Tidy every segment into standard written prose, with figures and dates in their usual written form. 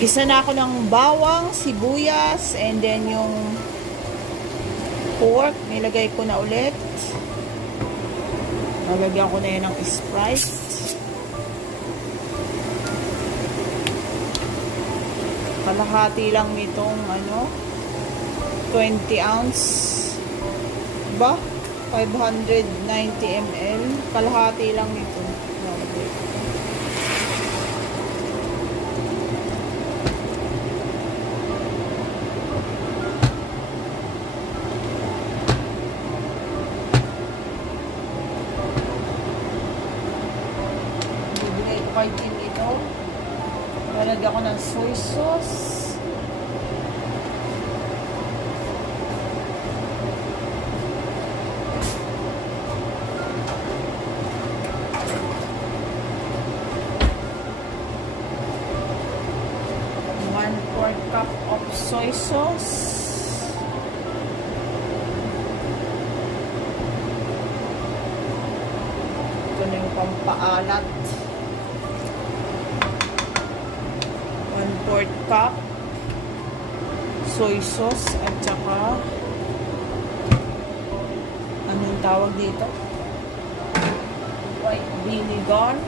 Gisa na ako ng bawang, sibuyas, and then yung pork, nilagay ko na ulit. Nalagyan ko na yun ng Sprite. Kalahati lang nitong 20 ounce ba? 590 ml. Kalahati lang nito. Din ito. Lalagyan ko ng soy sauce. One-fourth cup of soy sauce. Ito na yung pampaalat. 1/4 cup soy sauce at saka anong tawag dito? White vinegar.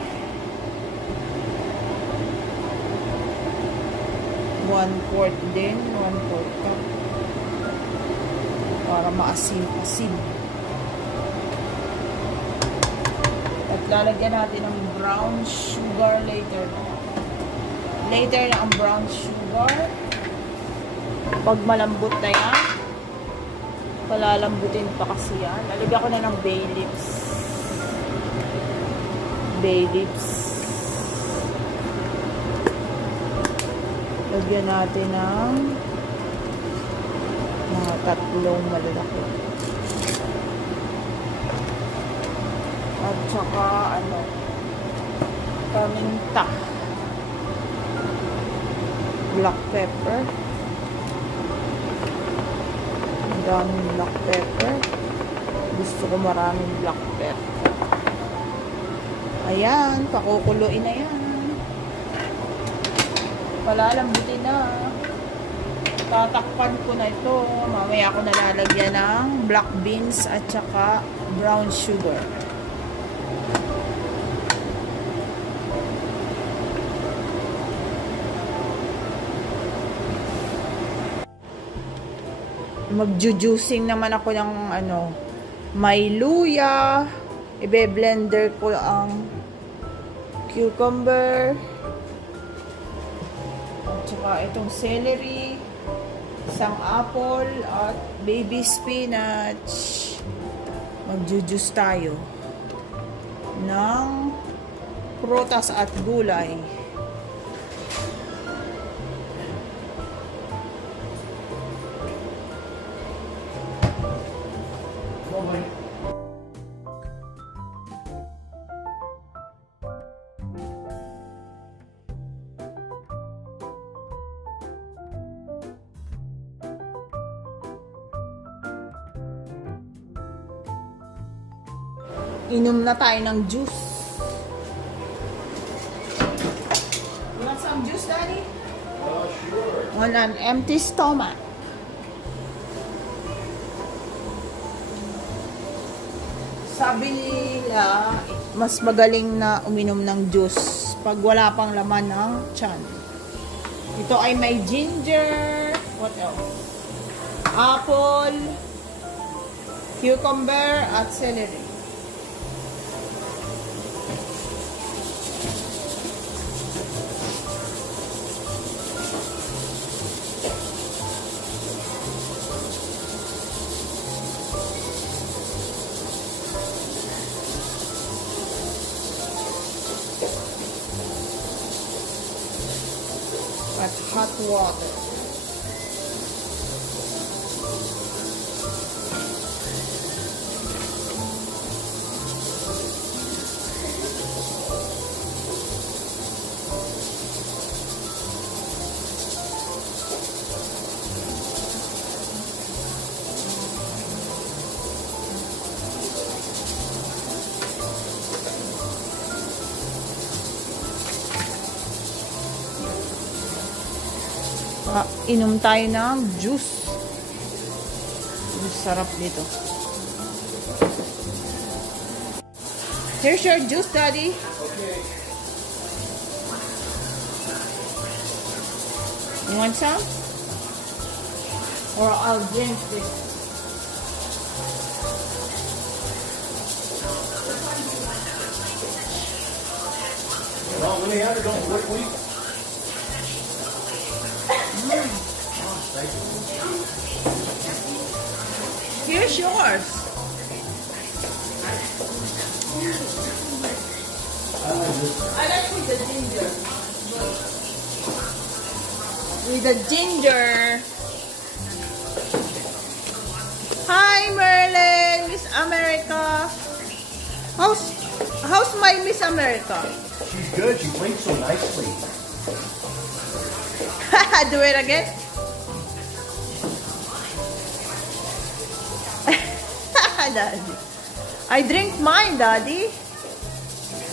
1/4 din, 1/4 cup para maasim-asim. At lalagyan natin ng brown sugar later na ang brown sugar. Pag malambot na yan, palalambutin pa kasi yan. Lalagyan ko na ng bay leaves. Lagyan natin ng mga 3 malalaki. At saka paminta. Black pepper. Ang daming black pepper. Gusto ko maraming black pepper. Ayan, pakukuluin na yan. Palalambutin na. Tatakpan ko na ito. Mamaya ko nalalagyan ng black beans at saka brown sugar. Magjujuicing naman ako ng may luya. Ibe-blender ko ang cucumber. At saka itong celery, isang apple, at baby spinach. Magjujuice tayo ng prutas at gulay. Inom na tayo ng juice. You want some juice, Daddy? Sure. On an empty stomach. Sabi nila, mas magaling na uminom ng juice pag wala pang laman ng tiyan. Ito ay may ginger. What else? Apple, cucumber, at celery. At hot water. Inom tayo ng juice. Sarap dito. Here's your juice, Daddy. Okay. You want some? Or I'll drink this. Well, when they have it, don't wait. Thank you. Here's yours. I like with the ginger. With the ginger. Hi, Merlin, Miss America. How's my Miss America? She's good. She blinks so nicely. Do it again. Daddy. I drink mine, Daddy.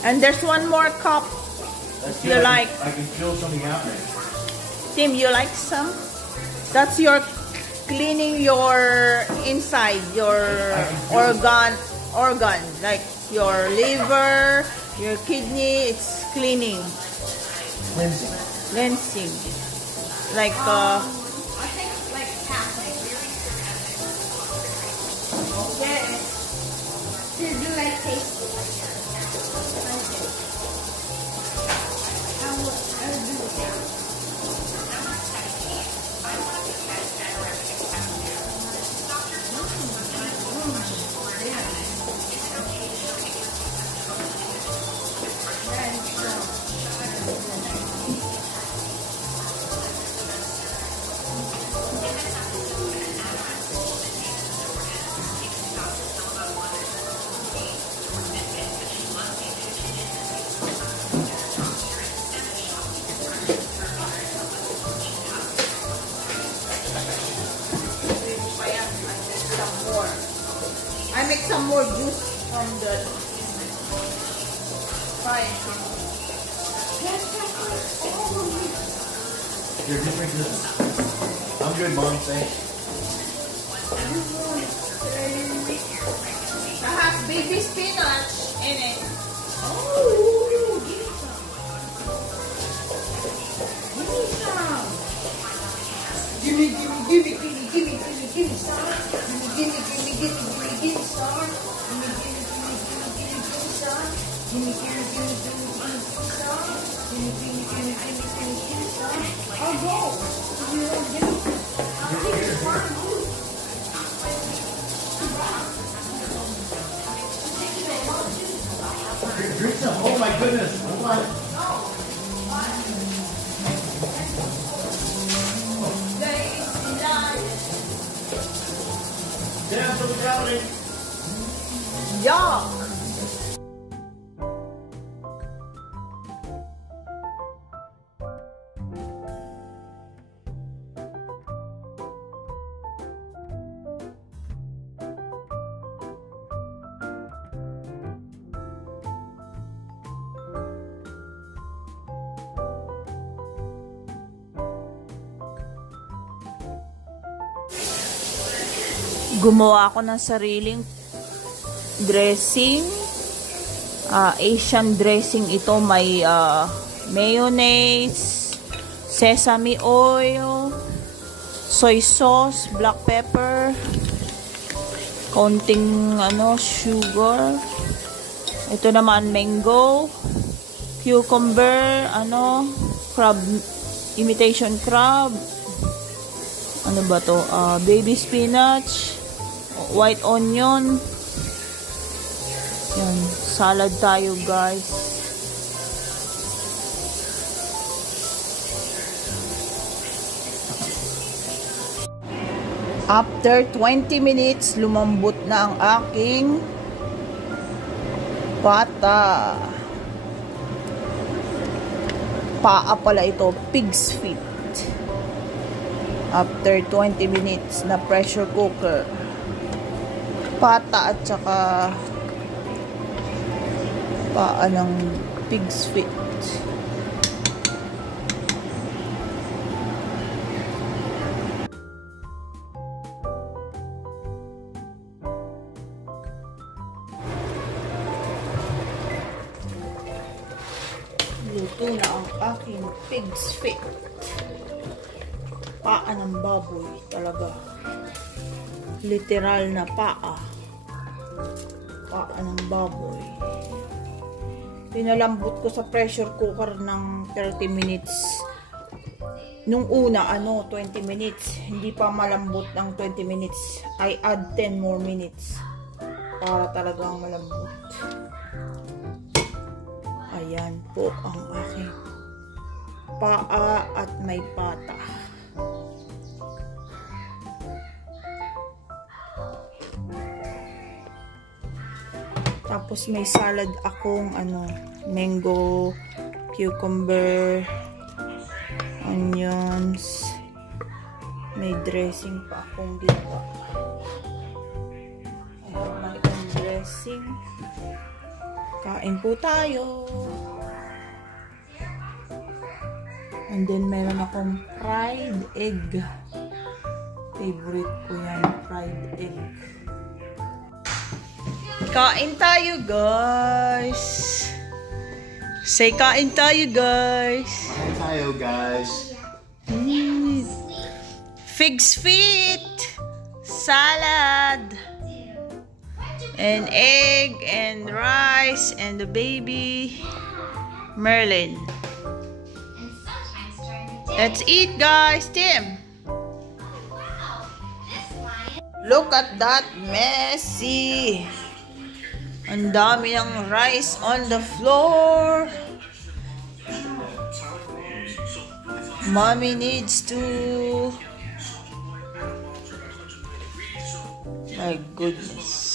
And there's one more cup. That's You good. like? I can feel something happening. Tim, you like some? That's your cleaning your inside, your organ, like your liver, your kidney. It's cleaning, Cleansing. cleansing. Like I think like half. Okay. Did you like taste? I will do it. I make some more juice from the fire. Here, just drink this. I'm good, Mom. Thanks. I have baby spinach in it. Oh, give me some. Give me some. Give me some. Give me some. Give me some. I'll go. Drink some. Oh my goodness. Hold on. Damn, so crowded. Yuck! Gumawa ako ng sariling dressing. Asian dressing ito. May mayonnaise, sesame oil, soy sauce, black pepper, konting sugar. Ito naman mango, cucumber, crab, imitation crab. Ano ba to? Baby spinach, white onion. Yan, salad tayo, guys. After 20 minutes, lumambot na ang aking pata. Paa pala ito, pig's feet. After 20 minutes na pressure cooker, pata at saka paa ng pig's feet. Luto na ang aking pig's feet. Paa ng baboy talaga. Literal na paa. Paa ng baboy. Pinalambot ko sa pressure cooker ng 30 minutes. Nung una, 20 minutes. Hindi pa malambot ng 20 minutes. I add 10 more minutes. Para talagang malambot. Ayan po ang aking paa at may pata. Tapos may salad akong mango, cucumber, onions. May dressing pa akong ginawa. I have my own dressing. Kain po tayo. And then meron akong fried egg. Favorite ko yan, fried egg. Kain tayo, guys. Say kain tayo, guys. Kain tayo, guys. Fig's feet, salad, and egg, and rice, and the baby Merlin. Let's eat, guys. Tim. Look at that messy. Ang dami ng rice on the floor. Mommy needs to... My goodness.